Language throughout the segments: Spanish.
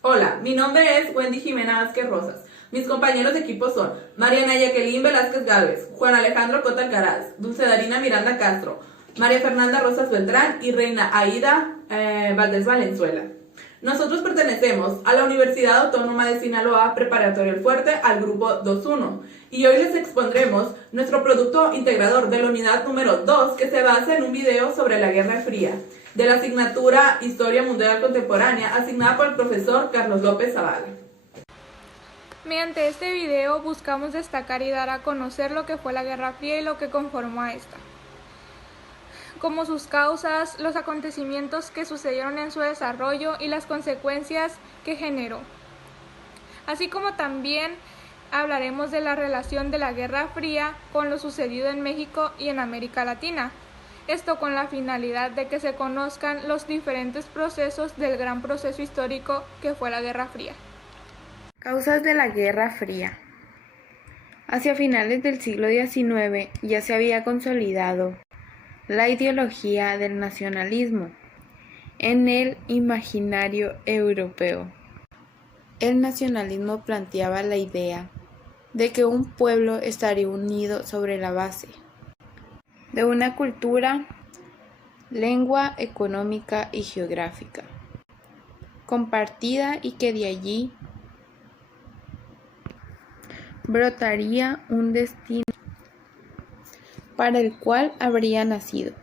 Hola, mi nombre es Wendy Jimena Vázquez Rosas. Mis compañeros de equipo son Mariana Jacqueline Velázquez Gálvez, Juan Alejandro Cota Alcaraz, Dulce Darina Miranda Castro, María Fernanda Rosas Beltrán y Reina Aida Valdés Valenzuela. Nosotros pertenecemos a la Universidad Autónoma de Sinaloa Preparatoria El Fuerte al grupo 2.1 y hoy les expondremos nuestro producto integrador de la unidad número 2 que se basa en un video sobre la Guerra Fría de la asignatura Historia Mundial Contemporánea asignada por el profesor Carlos López Zavala. Mediante este video buscamos destacar y dar a conocer lo que fue la Guerra Fría y lo que conformó a esta, como sus causas, los acontecimientos que sucedieron en su desarrollo y las consecuencias que generó. Así como también hablaremos de la relación de la Guerra Fría con lo sucedido en México y en América Latina. Esto con la finalidad de que se conozcan los diferentes procesos del gran proceso histórico que fue la Guerra Fría. Causas de la Guerra Fría. Hacia finales del siglo XIX ya se había consolidado la ideología del nacionalismo en el imaginario europeo. El nacionalismo planteaba la idea de que un pueblo estaría unido sobre la base de una cultura, lengua, económica y geográfica compartida y que de allí brotaría un destino para el cual habría nacido.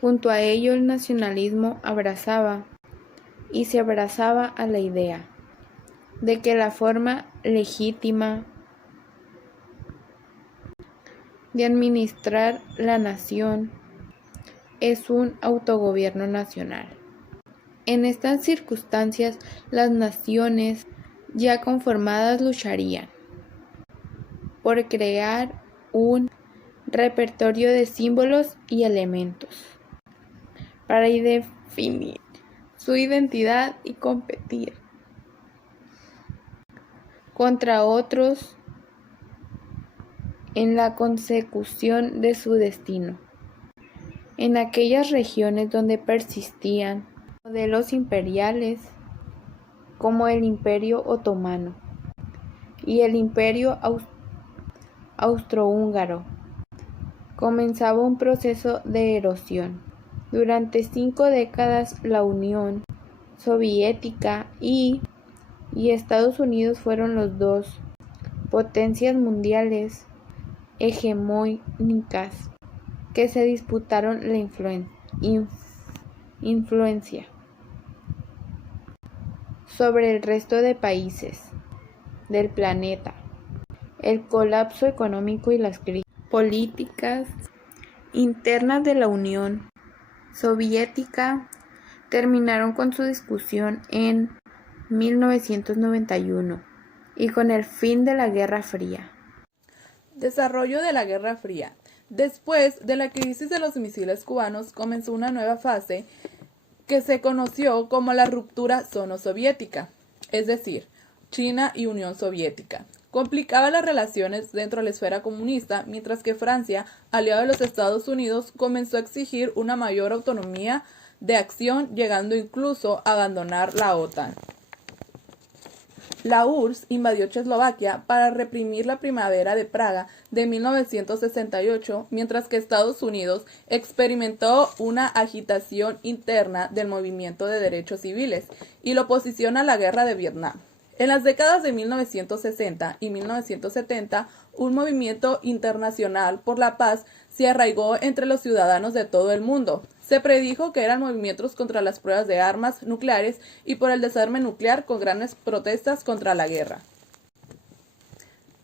Junto a ello el nacionalismo abrazaba y se abrazaba a la idea de que la forma legítima de administrar la nación es un autogobierno nacional. En estas circunstancias, las naciones ya conformadas lucharían por crear un repertorio de símbolos y elementos para definir su identidad y competir contra otros en la consecución de su destino. En aquellas regiones donde persistían modelos imperiales como el Imperio Otomano y el Imperio Austrohúngaro, comenzaba un proceso de erosión. Durante 5 décadas la Unión Soviética y Estados Unidos fueron los dos potencias mundiales hegemónicas que se disputaron la influencia sobre el resto de países del planeta. El colapso económico y las crisis políticas internas de la Unión Soviética terminaron con su discusión en 1991 y con el fin de la Guerra Fría. Desarrollo de la Guerra Fría. Después de la crisis de los misiles cubanos comenzó una nueva fase que se conoció como la ruptura sono-soviética, es decir, China y Unión Soviética. Complicaba las relaciones dentro de la esfera comunista, mientras que Francia, aliado de los Estados Unidos, comenzó a exigir una mayor autonomía de acción, llegando incluso a abandonar la OTAN. La URSS invadió Checoslovaquia para reprimir la Primavera de Praga de 1968, mientras que Estados Unidos experimentó una agitación interna del movimiento de derechos civiles y la oposición a la guerra de Vietnam. En las décadas de 1960 y 1970, un movimiento internacional por la paz se arraigó entre los ciudadanos de todo el mundo. Se predijo que eran movimientos contra las pruebas de armas nucleares y por el desarme nuclear, con grandes protestas contra la guerra.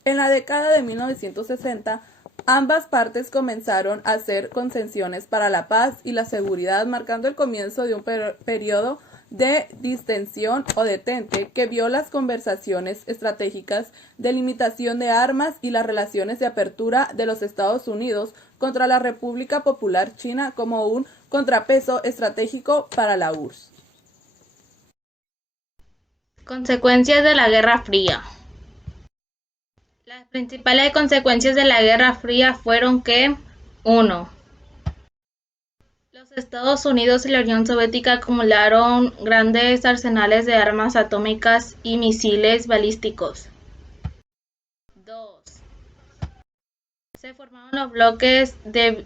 En la década de 1960, ambas partes comenzaron a hacer concesiones para la paz y la seguridad, marcando el comienzo de un periodo de distensión o detente que vio las conversaciones estratégicas de limitación de armas y las relaciones de apertura de los Estados Unidos contra la República Popular China como un contrapeso estratégico para la URSS. Consecuencias de la Guerra Fría. Las principales consecuencias de la Guerra Fría fueron que 1. Los Los Estados Unidos y la Unión Soviética acumularon grandes arsenales de armas atómicas y misiles balísticos. 2. Se formaron los bloques de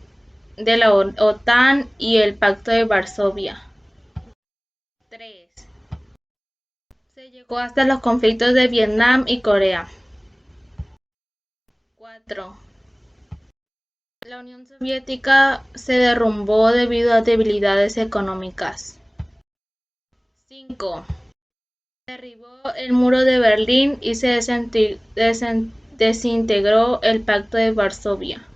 la OTAN y el Pacto de Varsovia. 3. Se llegó hasta los conflictos de Vietnam y Corea. 4. La Unión Soviética se derrumbó debido a debilidades económicas. 5. Derribó el muro de Berlín y se desintegró el Pacto de Varsovia.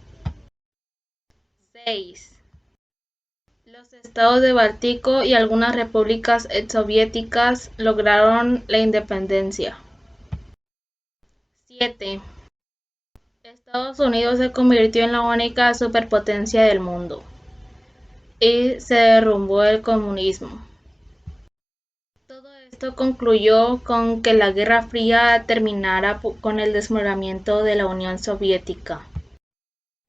6. Los estados de Báltico y algunas repúblicas exsoviéticas lograron la independencia. 7. Estados Unidos se convirtió en la única superpotencia del mundo y se derrumbó el comunismo. Todo esto concluyó con que la Guerra Fría terminara con el desmoronamiento de la Unión Soviética.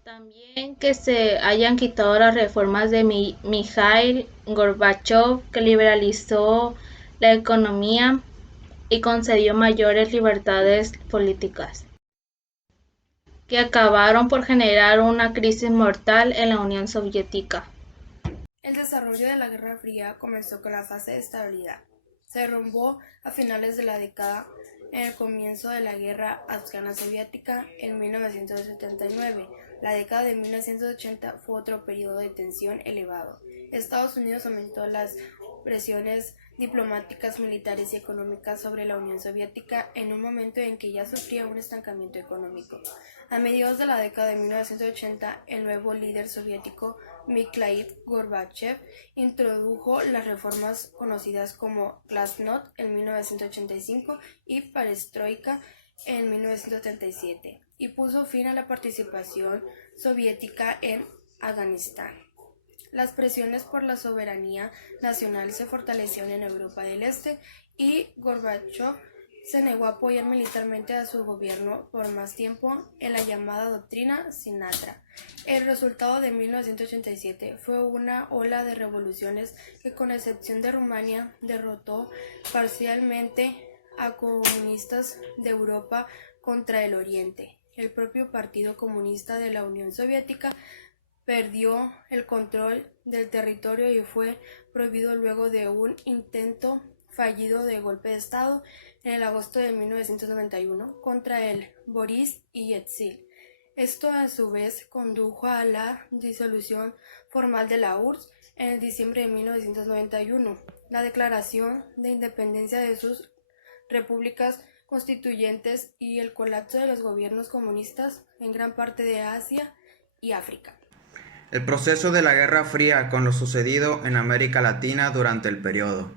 También que se hayan quitado las reformas de Mikhail Gorbachev, que liberalizó la economía y concedió mayores libertades políticas, que acabaron por generar una crisis mortal en la Unión Soviética. El desarrollo de la Guerra Fría comenzó con la fase de estabilidad. Se derrumbó a finales de la década en el comienzo de la Guerra Afgano-Soviética en 1979. La década de 1980 fue otro periodo de tensión elevado. Estados Unidos aumentó las presiones diplomáticas, militares y económicas sobre la Unión Soviética en un momento en que ya sufría un estancamiento económico. A mediados de la década de 1980, el nuevo líder soviético Mikhail Gorbachev introdujo las reformas conocidas como Glasnost en 1985 y Perestroika en 1937 y puso fin a la participación soviética en Afganistán. Las presiones por la soberanía nacional se fortalecieron en Europa del Este y Gorbachev se negó a apoyar militarmente a su gobierno por más tiempo en la llamada doctrina Sinatra. El resultado de 1987 fue una ola de revoluciones que, con excepción de Rumania, derrotó parcialmente a comunistas de Europa contra el Oriente. El propio Partido Comunista de la Unión Soviética perdió el control del territorio y fue prohibido luego de un intento fallido de golpe de Estado en el agosto de 1991 contra el Boris Yeltsin. Esto a su vez condujo a la disolución formal de la URSS en el diciembre de 1991, la declaración de independencia de sus repúblicas constituyentes y el colapso de los gobiernos comunistas en gran parte de Asia y África. El proceso de la Guerra Fría con lo sucedido en América Latina durante el periodo.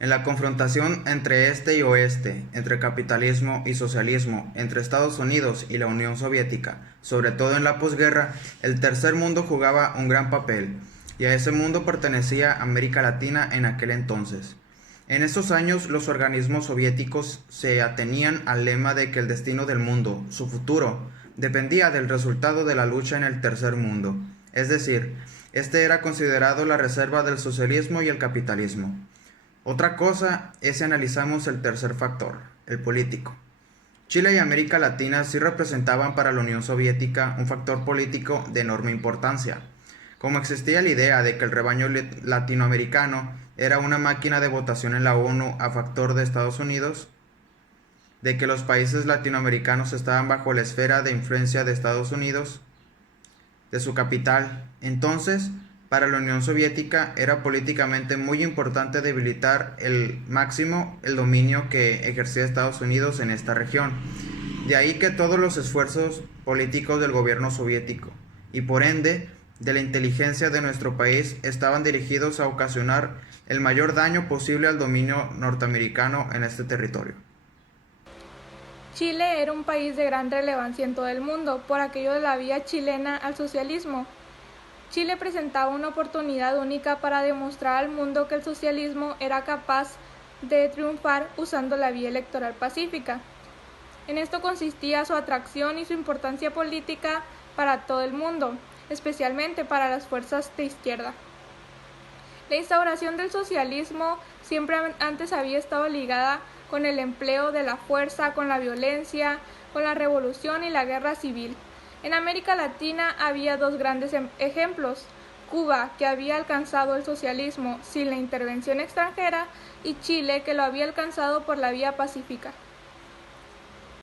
En la confrontación entre este y oeste, entre capitalismo y socialismo, entre Estados Unidos y la Unión Soviética, sobre todo en la posguerra, el tercer mundo jugaba un gran papel, y a ese mundo pertenecía América Latina en aquel entonces. En estos años, los organismos soviéticos se atenían al lema de que el destino del mundo, su futuro, dependía del resultado de la lucha en el tercer mundo, es decir, este era considerado la reserva del socialismo y el capitalismo. Otra cosa es si analizamos el tercer factor, el político. Chile y América Latina sí representaban para la Unión Soviética un factor político de enorme importancia. Como existía la idea de que el rebaño latinoamericano era una máquina de votación en la ONU a favor de Estados Unidos, de que los países latinoamericanos estaban bajo la esfera de influencia de Estados Unidos, de su capital, entonces, para la Unión Soviética era políticamente muy importante debilitar el máximo el dominio que ejercía Estados Unidos en esta región. De ahí que todos los esfuerzos políticos del gobierno soviético, y por ende de la inteligencia de nuestro país, estaban dirigidos a ocasionar el mayor daño posible al dominio norteamericano en este territorio. Chile era un país de gran relevancia en todo el mundo por aquello de la vía chilena al socialismo. Chile presentaba una oportunidad única para demostrar al mundo que el socialismo era capaz de triunfar usando la vía electoral pacífica. En esto consistía su atracción y su importancia política para todo el mundo, especialmente para las fuerzas de izquierda. La instauración del socialismo siempre antes había estado ligada con el empleo de la fuerza, con la violencia, con la revolución y la guerra civil. En América Latina había dos grandes ejemplos: Cuba, que había alcanzado el socialismo sin la intervención extranjera, y Chile, que lo había alcanzado por la vía pacífica.